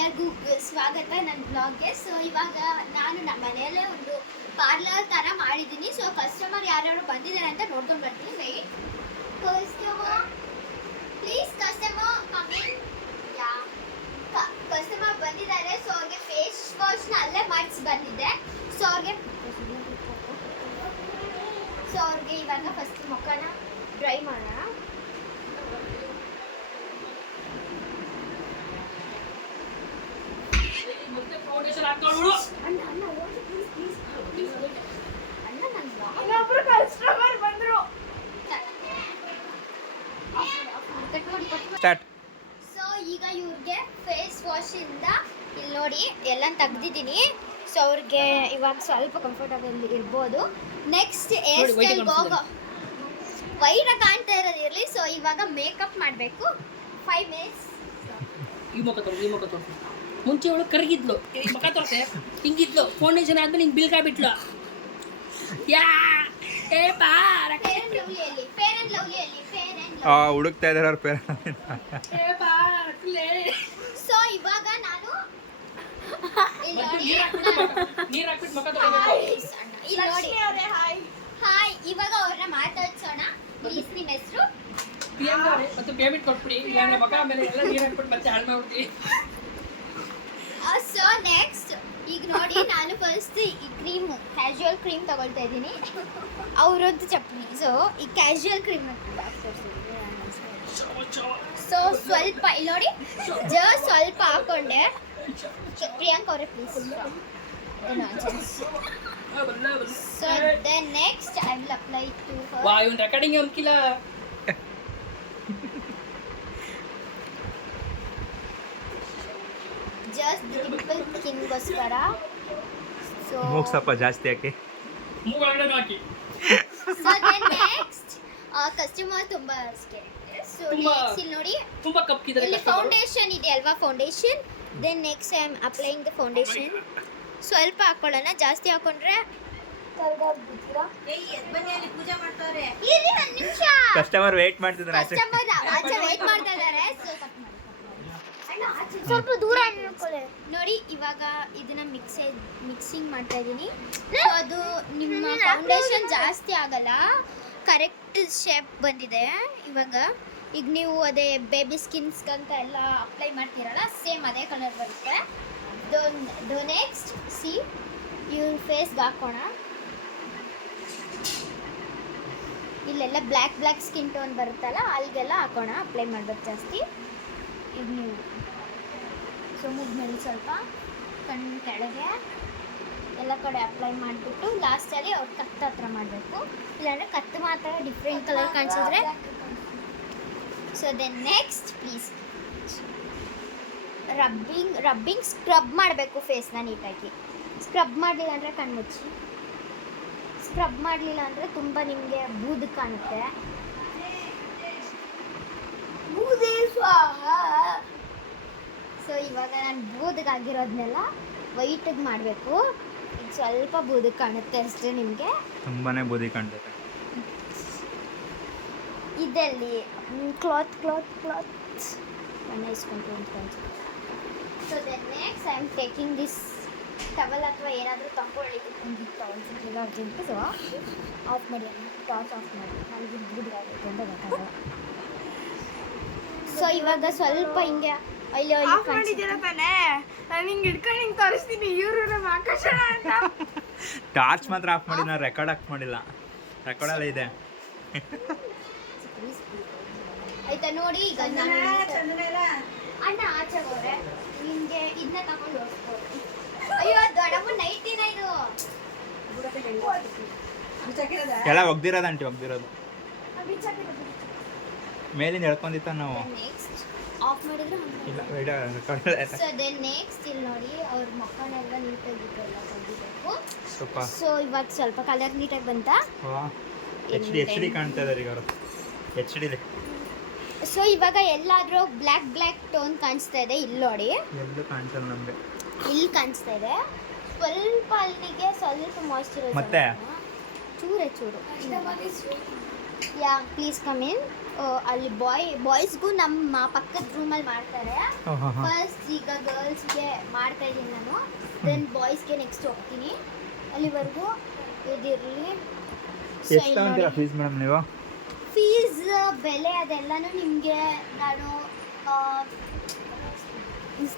ಎಲ್ಲರಿಗೂ ಸ್ವಾಗತ ನನ್ನ ಬ್ಲಾಗ್ಗೆ ಸೊ ಇವಾಗ ನಾನು ನಮ್ಮ ಮನೆಯಲ್ಲೇ ಒಂದು ಪಾರ್ಲರ್ ಥರ ಮಾಡಿದ್ದೀನಿ. ಸೊ ಕಸ್ಟಮರ್ ಯಾರ್ಯಾರು ಬಂದಿದ್ದಾರೆ ಅಂತ ನೋಡ್ಕೊಂಡು ಬರ್ತೀನಿ. Wait customer please customer coming yeah customer ಬಂದಿದ್ದಾರೆ. ಸೊ ಅವ್ರಿಗೆ ಫೇಸ್ ವಾಶ್ನ ಅಲ್ಲೇ ಮಾಡಿಸಿ ಬಂದಿದ್ದೆ. ಸೊ ಅವ್ರಿಗೆ ಸೊ ಅವ್ರಿಗೆ ಇವಾಗ ಫಸ್ಟ್ ಮುಖನ ಡ್ರೈ ಮಾಡೋಣ ಮತ್ತೆ ಫೌಂಡೇಶನ್ ಹಾಕೊಂಡು ಅಣ್ಣ ಅಣ್ಣ ಹೋಗಿ ಪ್ಲೀಸ್ ಪ್ಲೀಸ್ ಅಣ್ಣ ನನ್ನ ಇನ್ನೊಬ್ರು ಕಸ್ಟಮರ್ ಬಂದ್ರು ಸ್ಟಾರ್ಟ್. ಸೊ ಈಗ ಇವ್ರಿಗೆ ಫೇಸ್ ವಾಶ್ ಇಂದ ಇಲ್ಲಿ ನೋಡಿ ಎಲ್ಲ ತೆಗ್ದಿದ್ದೀನಿ. ಸೊ ಅವ್ರಿಗೆ ಇವಾಗ ಸ್ವಲ್ಪ ಕಂಫರ್ಟಬಲ್ ಇರ್ಬೋದು. Next hair style. ಹೋಗೋ ವೈಟ್ ಕಾಣ್ತಾ ಇರೋದು ಇರಲಿ. ಸೊ ಇವಾಗ ಮೇಕಪ್ ಮಾಡಬೇಕು. ಫೈವ್ ಮಿನಿಟ್ಸ್ ಈ ಮುಖ ತೋರಿಸಿ ಈ ಮುಖ ತೋರಿಸಿ. ಮುಂಚೆ ಅವಳು ಕರಗಿದ್ಲು. ಈ ಮುಖ ತೋರಿಸೆ. ಹಿಂಗಿದ್ಲು. ಜನ ಆದ್ಮೇಲೆ ಹಿಂಗೆ ಬಿಲ್ಕಾಬಿಟ್ಲು. ಯಾ ಹುಡುಕ್ತಾ ಇದಾರೆ ಅವ್ರ ಪೇರ ಏ ಸೊ ಇವಾಗ ನಾನು ಇಲ್ಲಿ ಮತ್ತೆ ನೋಡಿ. ನೀರು ಹಾಕ್ಬಿಟ್ಟು ನೀರು ಹಾಕ್ಬಿಟ್ಟು ಮುಖ ಇಲ್ಲಿ ನೋಡಿ. ಲಕ್ಷ್ಮಿ ಅವರೇ ಹಾಯ್ ಹಾಯ್ ಇವಾಗ ಅವ್ರನ್ನ ಮಾತಾಡ್ಸೋಣ. ಪ್ಲೀಸ್ ನಿಮ್ಮ ಹೆಸರು ಪ್ರಿಯಾಂಕ ಅವ್ರೆ, ಮತ್ತೆ ಪೇಮೆಂಟ್ ಕೊಟ್ಬಿಡಿ. ಇಲ್ಲಾಂದ್ರೆ ಮುಖ ಆಮೇಲೆ ಎಲ್ಲ ನೀರು ಹಾಕ್ಬಿಟ್ಟು ಮತ್ತೆ ಹಾಳು ಮಾಡ್ಬಿಡ್ತೀವಿ ಸೊ ನೆಕ್ಸ್ಟ್ ಈಗ ನೋಡಿ ನಾನು ಫಸ್ಟ್ ಈ ಕ್ರೀಮ್ ಕ್ಯಾಶುಯಲ್ ಕ್ರೀಮ್ ತಗೊಳ್ತಾ ಇದ್ದೀನಿ. ಅವರದ್ದು ಚಪ್ಪಲಿ ಸೊ ಈ ಕ್ಯಾಶುಯಲ್ ಕ್ರೀಮ್ ಸೊ ಸ್ವಲ್ಪ ಇಲ್ಲಿ ನೋಡಿ. ಜ ಸ್ವಲ್ಪ ಹಾಕೊಂಡೆ. ಪ್ರಿಯಾಂಕ್ ಅವರೇ please so then next I will apply to ವಾ ಇವನ್ ರೆಕಾರ್ಡಿಂಗ್ ಅಂಕಿಲ್ಲ ಜಸ್ಟ್ ಡಿಂಪಲ್ ಸ್ಕಿನ್ಗೋಸ್ಕರ ಸೊ ಮೂಗ್ ಸ್ವಲ್ಪ ಜಾಸ್ತಿ ಹಾಕಿ. ಮೂಗೊಳಗಡೆ ಹಾಕಿ. ಸೊ ದೆನ್ ನೆಕ್ಸ್ಟ್ ಕಸ್ಟಮರ್ ತುಂಬಾ ಅಷ್ಟೇ. ಸೊ ನೆಕ್ಸ್ಟ್ ಇಲ್ಲಿ ನೋಡಿ ತುಂಬಾ ಕಪ್ಕಿದ್ದಾರೆ ಇಲ್ಲಿ ಫೌಂಡೇಶನ್ ಇದೆ ಅಲ್ವಾ foundation then next I am applying the foundation ಸ್ವಲ್ಪ ಹಾಕೊಳ್ಳೋಣ. ಜಾಸ್ತಿ ಹಾಕೊಂಡ್ರೆ ಬನ್ನಿ ಅಲ್ಲಿ ಪೂಜೆ ಮಾಡ್ತಾರೆ ಇರ್ರಿ ಒಂದು ನಿಮಿಷ. ಕಸ್ಟಮರ್ ವೇಟ್ ಮಾಡ್ತಿದ್ದಾರೆ ಕಸ್ಟಮರ್ ಆಚೆ ವೇಟ್ ಮಾಡ್ತಾ ಇದ್ದಾರೆ ಸ್ವಲ್ಪ ದೂರ ನೋಡಿ ಇವಾಗ ಇದನ್ನ ಮಿಕ್ಸ್ ಮಿಕ್ಸಿಂಗ್ ಮಾಡ್ತಾ ಇದ್ದೀನಿ. ಅದು ನಿಮ್ಮ ಫೌಂಡೇಶನ್ ಜಾಸ್ತಿ ಆಗಲ್ಲ. ಕರೆಕ್ಟ್ ಶೇಪ್ ಬಂದಿದೆ. ಇವಾಗ ಈಗ ನೀವು ಅದೇ ಬೇಬಿ ಸ್ಕಿನ್ಸ್ಗಂತ ಎಲ್ಲ ಅಪ್ಲೈ ಮಾಡ್ತೀರಲ್ಲ ಸೇಮ್ ಅದೇ ಕಲರ್ ಬರುತ್ತೆ. ದೊ ನೆಕ್ಸ್ಟ್ ಸಿ ಇವ್ರ ಫೇಸ್ಗೆ ಹಾಕೋಣ. ಇಲ್ಲೆಲ್ಲ ಬ್ಲ್ಯಾಕ್ ಬ್ಲ್ಯಾಕ್ ಸ್ಕಿನ್ ಟೋನ್ ಬರುತ್ತಲ್ಲ ಅಲ್ಲಿಗೆಲ್ಲ ಹಾಕೋಣ. ಅಪ್ಲೈ ಮಾಡ್ಬೇಕು ಜಾಸ್ತಿ. ಈಗ ನೀವು ಸೊ ಮುಗ್ಮೇಲೆ ಸ್ವಲ್ಪ ಕಣ್ಣು ಕೆಳಗೆ ಎಲ್ಲ ಕಡೆ ಅಪ್ಲೈ ಮಾಡಿಬಿಟ್ಟು ಲಾಸ್ಟಲ್ಲಿ ಅವ್ರು ಕತ್ತು ಹತ್ರ ಮಾಡಬೇಕು. ಇಲ್ಲಾಂದರೆ ಕತ್ತು ಮಾತ್ರ different colour ಕಾಣಿಸಿದ್ರೆ. So then next please rubbing rubbing scrub ಮಾಡಬೇಕು ಫೇಸ್ನ ನೀಟಾಗಿ ಸ್ಕ್ರಬ್ ಮಾಡಲಿಲ್ಲ ಅಂದರೆ ಕಣ್ಮುಚ್ಚಿ ಸ್ಕ್ರಬ್ ಮಾಡಲಿಲ್ಲ ಅಂದರೆ ತುಂಬ ನಿಮಗೆ ಬೂದು ಕಾಣುತ್ತೆ. ಸೊ ಇವಾಗ ನಾನು ಬೂದಗಾಗಿರೋದನ್ನೆಲ್ಲ ವೈಟಿಗೆ ಮಾಡಬೇಕು. ಈಗ ಸ್ವಲ್ಪ ಬೂದಕ್ಕೆ ಕಾಣುತ್ತೆ ಅಷ್ಟೇ ನಿಮಗೆ. ತುಂಬಾನೇ ಬೂದಿ ಕಾಣ್ತೈತೆ. ಇದರಲ್ಲಿ ಕ್ಲಾತ್ ಕ್ಲಾತ್ ಕ್ಲಾತ್ ಮನೆ ಇಸ್ಕೊಂಡು ಅಂತ so then next I am taking this towel ಅಥವಾ ಏನಾದರೂ ತಗೊಳ್ಳಿ ಅನ್ಸಿಲ್ಲ ಅರ್ಜೆಂಟ್ ಸೊ ಆಫ್ ಮಾಡಿ ಟಾರ್ಚ್ ಆಫ್ ಮಾಡಿ. ನನಗೆ ಬೂದಿಗಾಗುತ್ತೆ ಅಂತ ಗೊತ್ತಾಗಲ್ಲ. ಸೊ ಇವಾಗ ಸ್ವಲ್ಪ ಹಿಂಗೆ ಅಲ್ಲಿ ಆಫ್ ಮಾಡಿದ್ದೀರ ತಾನೇ? ನಾನು ಹಿಂಗೆ ಹಿಡ್ಕೊಂಡು ಹಿಂಗೆ ತೋರಿಸ್ತೀನಿ ಇವರು ನಮ್ಮ ಆಕರ್ಷಣ ಅಂತ. ಟಾರ್ಚ್ ಮಾತ್ರ ಆಫ್ ಮಾಡಿ ನಾನು ರೆಕಾರ್ಡ್ ಹಾಕ್ ಮಾಡಿಲ್ಲ. ರೆಕಾರ್ಡಲ್ಲ ಇದೆ. ಆಯ್ತಾ ನೋಡಿ ಈಗ ನಾನು ಅಣ್ಣ ಆಚೆ ಹೋದ್ರೆ ನಿಮಗೆ ಇದನ್ನ ತಗೊಂಡು ಹೋಗ್ಬೋದು ಅಯ್ಯೋ ನೈಟಿನ ಇದು ಎಲ್ಲ ಒಗ್ದಿರೋದು ಆಂಟಿ ಒಗ್ದಿರೋದು. ಮೇಲಿಂದ ಹೇಳ್ಕೊಂಡಿತ್ತ ನಾವು. ನೆಕ್ಸ್ಟ್ ಆಫ್ ಮಾಡಿದ್ರೆ ಇಲ್ಲ ರೆಕಾರ್ಡ್ ಸೊ ದೆನ್ ನೆಕ್ಸ್ಟ್ ಇಲ್ಲಿ ನೋಡಿ ಅವ್ರ ಮಕ್ಕಳೆಲ್ಲ ನೀಟಾಗಿ ಎಲ್ಲ ತೆಗಿಬೇಕು ಸ್ವಲ್ಪ ಸೊ ಇವಾಗ ಸ್ವಲ್ಪ ಕಲರ್ ನೀಟಾಗಿ ಬಂತಾ? ಎಚ್ ಡಿ ಎಚ್ ಡಿ ಕಾಣ್ತಾ ಇದಾರೆ ಈಗ ಅವರು ಎಚ್ ಡಿ ಸೊ ಇವಾಗ ಎಲ್ಲಾದ್ರೂ ಬ್ಲ್ಯಾಕ್ ಬ್ಲ್ಯಾಕ್ ಟೋನ್ ಕಾಣಿಸ್ತಾ ಇದೆ ಇಲ್ಲಿ ನೋಡಿ. ಎಲ್ಲೂ ಕಾಣಿಸಲ್ಲ ನಮಗೆ. ಇಲ್ಲಿ ಕಾಣಿಸ್ತಾ ಇದೆ. ಸ್ವಲ್ಪ ಅಲ್ಲಿಗೆ ಸ್ವಲ್ಪ ಮಾಯಿಶ್ಚರೈಸರ್ ಮತ್ತೆ? ಚೂರೆ ಚೂರು. ಯಾ ಪ್ಲೀಸ್ ಕಮ್ ಇನ್ ಅಲ್ಲಿ ಬಾಯ್ ಬಾಯ್ಸ್ಗೂ ನಮ್ಮ ಪಕ್ಕದ ರೂಮಲ್ಲಿ ಮಾಡ್ತಾರೆ. ಫಸ್ಟ್ ಈಗ ಗರ್ಲ್ಸ್ಗೆ ಮಾಡ್ತಾ ಇದ್ದೀನಿ ನಾನು. ದೆನ್ ಬಾಯ್ಸ್ಗೆ ನೆಕ್ಸ್ಟ್ ಹೋಗ್ತೀನಿ. ಅಲ್ಲಿವರೆಗೂ ಇದಿರಲಿ. ಎಷ್ಟು ತಗೊಂತೀರಾ ಫೀಸ್ ಮೇಡಮ್ ನೀವು? ಫೀಸ್ ಬೆಲೆ ಅದೆಲ್ಲಾನು ನಿಮಗೆ ನಾನು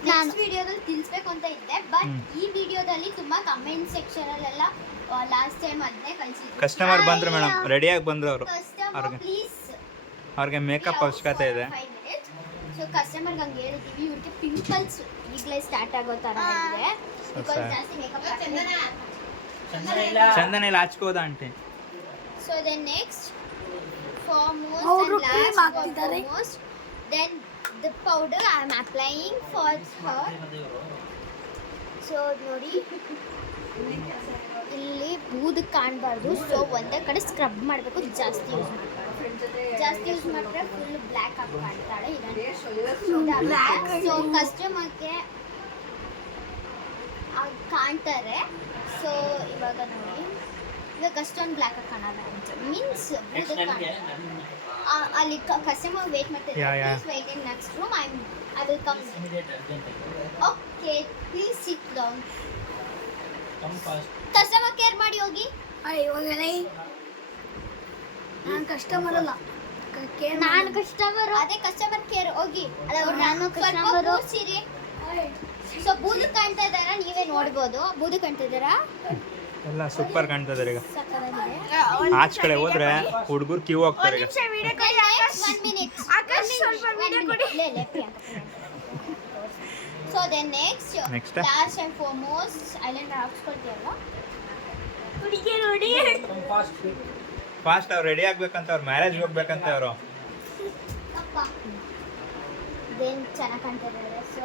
ನಾನು ವಿಡಿಯೋದಲ್ಲಿ ತಿಳಿಸ್ಬೇಕು ಅಂತ ಇದ್ದೆ. But hmm. ಈ ವಿಡಿಯೋದಲ್ಲಿ ತುಂಬ ಕಮೆಂಟ್ ಸೆಕ್ಷನಲ್ಲೆಲ್ಲ ಲಾಸ್ಟ್ ಟೈಮ್ ಅದನ್ನೇ ಕಳಿಸಿದ್ರು. ಕಸ್ಟಮರ್ ಬಂದ್ರು ಮೇಡಮ್ ರೆಡಿಯಾಗಿ ಬಂದ್ರು ಅವರು. ಅವ್ರಿಗೆ ಪ್ಲೀಸ್ ಅವ್ರಿಗೆ ಮೇಕಪ್ ಅವಶ್ಯಕತೆ ಇದೆ. ಸೊ ಕಸ್ಟಮರ್ಗೆ ಹಂಗೆ ಹೇಳಿದ್ದೀವಿ ಇವ್ರಿಗೆ ಪಿಂಪಲ್ಸ್ ಈಗಲೇ ಸ್ಟಾರ್ಟ್ ಆಗೋ ಥರ ಇದೆ. ಚಂದನ. ಇಲ್ಲ. ಹಚ್ಕೋದ aunty so then next for most and cream then for powder I then the powder I am applying for her. So ನೋಡಿ. ಇಲ್ಲಿ ಬೂದು ಕಾಣಬಾರ್ದು. ಸೊ ಒಂದೇ ಕಡೆ ಸ್ಕ್ರಬ್ ಮಾಡಬೇಕು ಜಾಸ್ತಿ ಯೂಸ್ ಮಾಡಬಾರ್ದು. ಜಾಸ್ತಿ ಯೂಸ್ ಮಾಡಿದ್ರೆ ಫುಲ್ ಬ್ಲ್ಯಾಕ್ ಆಗಿ ಕಾಣ್ತಾಳೆ ಸೊ ಕಸ್ಟಮರ್ಗೆ ಕಾಣ್ತಾರೆ. ಸೊ ಇವಾಗ ನೋಡಿ. ಇವಾಗ ಅಷ್ಟೊಂದು ಬ್ಲ್ಯಾಕ್ ಆಗಿ ಕಾಣಲ್ಲ ಮೀನ್ಸ್ ಅಲ್ಲಿ ಕಸ್ಟಮರ್ ವೇಟ್ ಮಾಡ್ತಾ Yeah, yeah. Wait in next room I I will come okay please sit down customer care ಮಾಡಿ ಹೋಗಿ. ಇವಾಗೆಲ್ಲ ನಾನು ಕಸ್ಟಮರ್ ಅಲ್ಲ. ಕೇರ್ ನಾನು ಕಸ್ಟಮರ್ ಅದೇ ಕಸ್ಟಮರ್ ಕೇರ್ ಹೋಗಿ. ನಾನು ಕಸ್ಟಮರ್ ಕೂರ್ಸಿರಿ. ಸೊ ಬೂದು ಕಾಣ್ತಾ ಇದ್ದಾರಾ? ನೀವೇ ನೋಡ್ಬೋದು. ಬೂದು ಕಾಣ್ತಾ ಇದ್ದಾರಾ? ಎಲ್ಲ ಸೂಪರ್ ಕಾಣ್ತದೆ ಈಗ. ಆಚ ಆಚೆ ಕಡೆ ಹೋದ್ರೆ ಹುಡುಗರು ಕ್ಯೂ ಹೋಗ್ತಾರೆ ಈಗ ವಿಡಿಯೋ ಕೊಡಿ ಆಕಾಶ್ ಒನ್ ಮಿನಿಟ್ ಆಕಾಶ್ ಸ್ವಲ್ಪ video ಕೊಡಿ. So then next next last and foremost island ಹಾಕ್ಸ್ಕೊಳ್ತೀಯಲ್ಲ ಹುಡುಗಿ ನೋಡಿ ಫಾಸ್ಟ್ ಅವ್ರು ರೆಡಿ ಆಗ್ಬೇಕಂತ ಅವ್ರು ಮ್ಯಾರೇಜ್ ಹೋಗ್ಬೇಕಂತ ಅವರು. ಅಪ್ಪ. ದೆನ್ ಚೆನ್ನಾಗಿ ಕಾಣ್ತಾ ಸೊ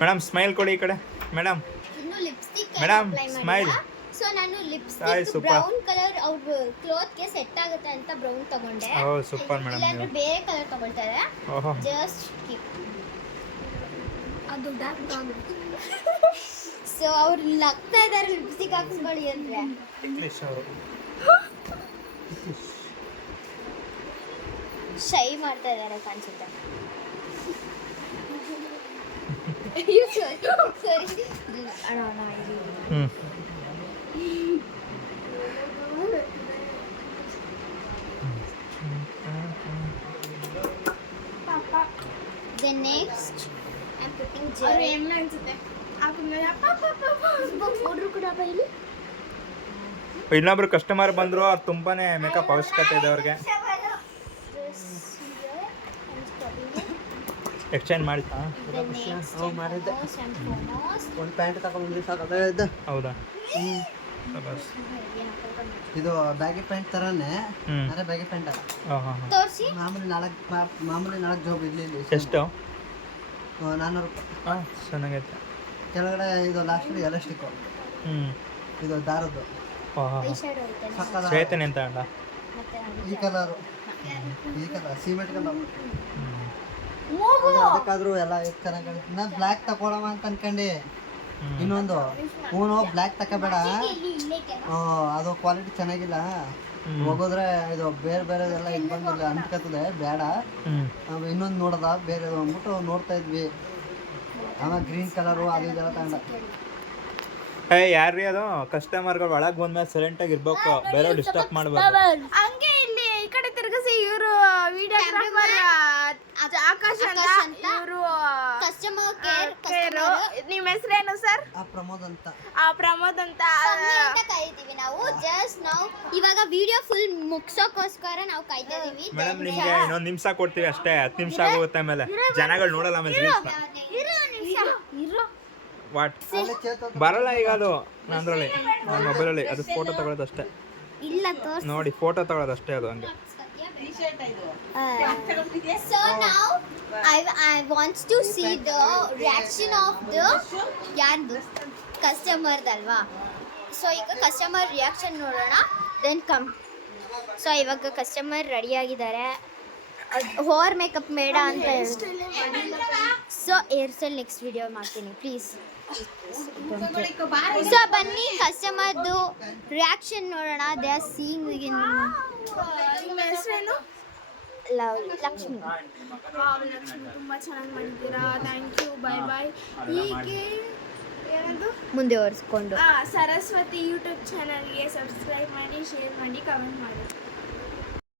ಮೇಡಮ್ ಸ್ಮೈಲ್ ಕೊಡಿ ಈ ಕಡೆ. ಮೇಡಮ್ ಇನ್ನು ಲಿಪ್ಸ್ಟಿಕ್ ಮೇಡಮ್ ಸ್ಮೈಲ್ ಸೊ ನಾನು ಲಿಪ್ಸ್ಟಿಕ್ ಬ್ರೌನ್ ಕಲರ್ ಅವ್ರ ಕ್ಲೋತ್ಗೆ ಸೆಟ್ ಆಗುತ್ತೆ ಅಂತ ಬ್ರೌನ್ ತಗೊಂಡೆ. ಓ ಸೂಪರ್ ಮೇಡಮ್ ಇಲ್ಲಾಂದ್ರೆ ಬೇರೆ ಕಲರ್ ತಗೊಳ್ತಾರೆ. ಜಸ್ಟ್ ಕೀಪ್ ಅದು ಡಾರ್ಕ್ ಸೊ ಅವ್ರು ನಗ್ತಾ ಇದ್ದಾರೆ ಲಿಪ್ಸ್ಟಿಕ್ ಹಾಕ್ಸ್ಕೊಳ್ಳಿ ಅಂದ್ರೆ. ಇಂಗ್ಲೀಷ್ ಅವರು. ಶೈ ಮಾಡ್ತಾ ಇದ್ದಾರೆ ಕಾಣಿಸುತ್ತೆ. ಸರಿ ಅಣ್ಣ ಅಣ್ಣ ಇದು. ಹ್ಞೂ Then next, I'm putting ಅವ್ರು ಅನ್ಸುತ್ತೆ. ಕೂಡ ಇಲ್ಲಿ? ಇನ್ನೊಬ್ರು ಕಸ್ಟಮರ್ ಬಂದ್ರು ಅವ್ರು ತುಂಬಾನೇ ಮೇಕಪ್ ಅವಶ್ಯಕತೆ ಇದೆ ಅವ್ರಿಗೆ. ಎಕ್ಸ್ಚೇಂಜ್ ಮಾಡ್ತಾ foremost. ಒಂದು ಪ್ಯಾಂಟ್ ತಗೊಂಡ್ಬಂದ್ರೆ ಸಾಕು ಅದೇ ಹೌದಾ? ಬಸ್ ಇದು ಬ್ಯಾಗಿ ಪ್ಯಾಂಟ್ ತರನೇ ಅದೇ ಬ್ಯಾಗಿ ಪ್ಯಾಂಟ್ ಅಲ್ಲ. ಹಾಂ ಹಾಂ ಹಾಂ ತೋರಿಸಿ. ಮಾಮೂಲಿ ನಾಲ್ಕು ಮಾಮೂಲಿ ನಾಲ್ಕು ಜಾಬ್ ಇಲ್ಲಿ. ಎಷ್ಟು? ನಾನ್ನೂರು ರೂಪಾಯಿ. ಹಾಂ ಚೆನ್ನಾಗೈತೆ. ಕೆಳಗಡೆ ಇದು ಲಾಸ್ಟ್ ಎಲಾಸ್ಟಿಕ್. ಹ್ಞೂ ಇದು ದಾರದ್ದು. ಸಕ್ಕದ ಶ್ವೇತನೆ ಅಂತ ಮತ್ತೆ ಈ ಕಲರು ಈ ಕಲರ್ ಸಿಮೆಂಟ್ ಕಲರ್ ಅದಕ್ಕಾದ್ರೂ ಎಲ್ಲ ಎಷ್ಟು ಚೆನ್ನಾಗಿ ಕಾಣುತ್ತೆ. ನಾ ಬ್ಲ್ಯಾಕ್ ತಗೊಳವ ಅಂತ ಅನ್ಕಂಡು. ಇನ್ನೊಂದು ಹೂನು ಬ್ಲ್ಯಾಕ್ ತಗೋಬೇಡ ಅದು ಕ್ವಾಲಿಟಿ ಚೆನ್ನಾಗಿಲ್ಲ. ಹೋಗೋದ್ರೆ ಇದು ಬೇರೆ ಬೇರೆದೆಲ್ಲ ಇದು ಬಂದು ಅಂಟ್ಕತ್ತದೆ ಬೇಡ. ನಾವು ಇನ್ನೊಂದು ನೋಡದ ಬೇರೆ ಅಂದ್ಬಿಟ್ಟು ನೋಡ್ತಾ ಇದ್ವಿ. ಆಮೇಲೆ ಗ್ರೀನ್ ಕಲರು ಅದು ಇದೆಲ್ಲ ತಗೊಂಡ. ಏ ಯಾರ್ರೀ ಅದು? ಕಸ್ಟಮರ್ಗಳು ಒಳಗೆ ಬಂದ್ಮೇಲೆ ಸೈಲೆಂಟಾಗಿ ಇರ್ಬೇಕು. ಬೇರೆ ಡಿಸ್ಟರ್ಬ್ ಇಲ್ಲಿ ಈ ತಿರುಗಿಸಿ ಇವರು ವಿಡಿಯೋಗ್ರಾಫರ್ ಆಕಾಶ್ ಅಂತ. ಆಕಾಶ್ ಅಂತ. ಇವರು ಕಸ್ಟಮರ್ ಕೇರ್ ಕೇರು ನಿಮ್ಮ ಹೆಸರೇನು ಸರ್ ಆ ಪ್ರಮೋದ್ ಅಂತ. ಆ ಪ್ರಮೋದ್ ಅಂತ. ಅಂತ ಕರಿತೀವಿ ನಾವು. ಜಸ್ಟ್ ನಾವು ಇವಾಗ ವಿಡಿಯೋ ಫುಲ್ ಮುಗ್ಸೋಕೋಸ್ಕರ ನಾವು ಕಾಯ್ತಾ ಇದೀವಿ. ಮೇಡಮ್ ನಿಮ್ಗೆ ಇನ್ನೊಂದು ನಿಮಿಷ ಕೊಡ್ತೀವಿ ಅಷ್ಟೇ. ಹತ್ತು ನಿಮಿಷ ಆಗುತ್ತೆ ಆಮೇಲೆ. ಜನಗಳು ನೋಡಲ್ಲ ಆಮೇಲೆ ವಾಟ್ ಬರಲ್ಲ ಈಗ ಅದು. ನಂದ್ರಲ್ಲಿ ನನ್ನ ಮೊಬೈಲಲ್ಲಿ ಅದು ಫೋಟೋ ತಗೊಳ್ಳೋದು ಅಷ್ಟೇ ಇಲ್ಲ ತೋರ್ಸ್ ನೋಡಿ ಫೋಟೋ ತಗೊಳ್ಳೋದು ಅಷ್ಟೇ ಅದು ಹಂಗೆ. So now I I want to see the reaction of the ಯಾರ್ದು? ಕಸ್ಟಮರ್ದಲ್ವಾ ಸೊ ಈಗ ಕಸ್ಟಮರ್ ರಿಯಾಕ್ಷನ್ ನೋಡೋಣ ದೆನ್ ಕಮ್ ಸೊ ಇವಾಗ ಕಸ್ಟಮರ್ ರೆಡಿ ಆಗಿದ್ದಾರೆ. ಓವರ್ ಮೇಕಪ್ ಮೇಡ ಅಂತ ಹೇಳಿ ಸೊ ಏರ್ಸೆಲ್ ನೆಕ್ಸ್ಟ್ ವಿಡಿಯೋ ಮಾಡ್ತೀನಿ ಪ್ಲೀಸ್ ಸೊ ಬನ್ನಿ ಕಸ್ಟಮರ್ದು ರಿಯಾಕ್ಷನ್ ನೋಡೋಣ. ದೇ ಆರ್ ಸೀಯಿಂಗ್ ನಿಮ್ಮ ಹೆಸರೇನು? ಲಕ್ಷ್ಮಿ. ಲಕ್ಷ್ಮಿ ತುಂಬ ಚೆನ್ನಾಗಿ ಮಾಡಿದ್ದೀರಾ. ಥ್ಯಾಂಕ್ ಯು ಬೈ ಬಾಯ್ ಹೀಗೆ ಏನದು? ಆ, ಸರಸ್ವತಿ ಯೂಟ್ಯೂಬ್ ಚಾನಲ್ಗೆ ಸಬ್ಸ್ಕ್ರೈಬ್ ಮಾಡಿ ಶೇರ್ ಮಾಡಿ ಕಮೆಂಟ್ ಮಾಡಿ.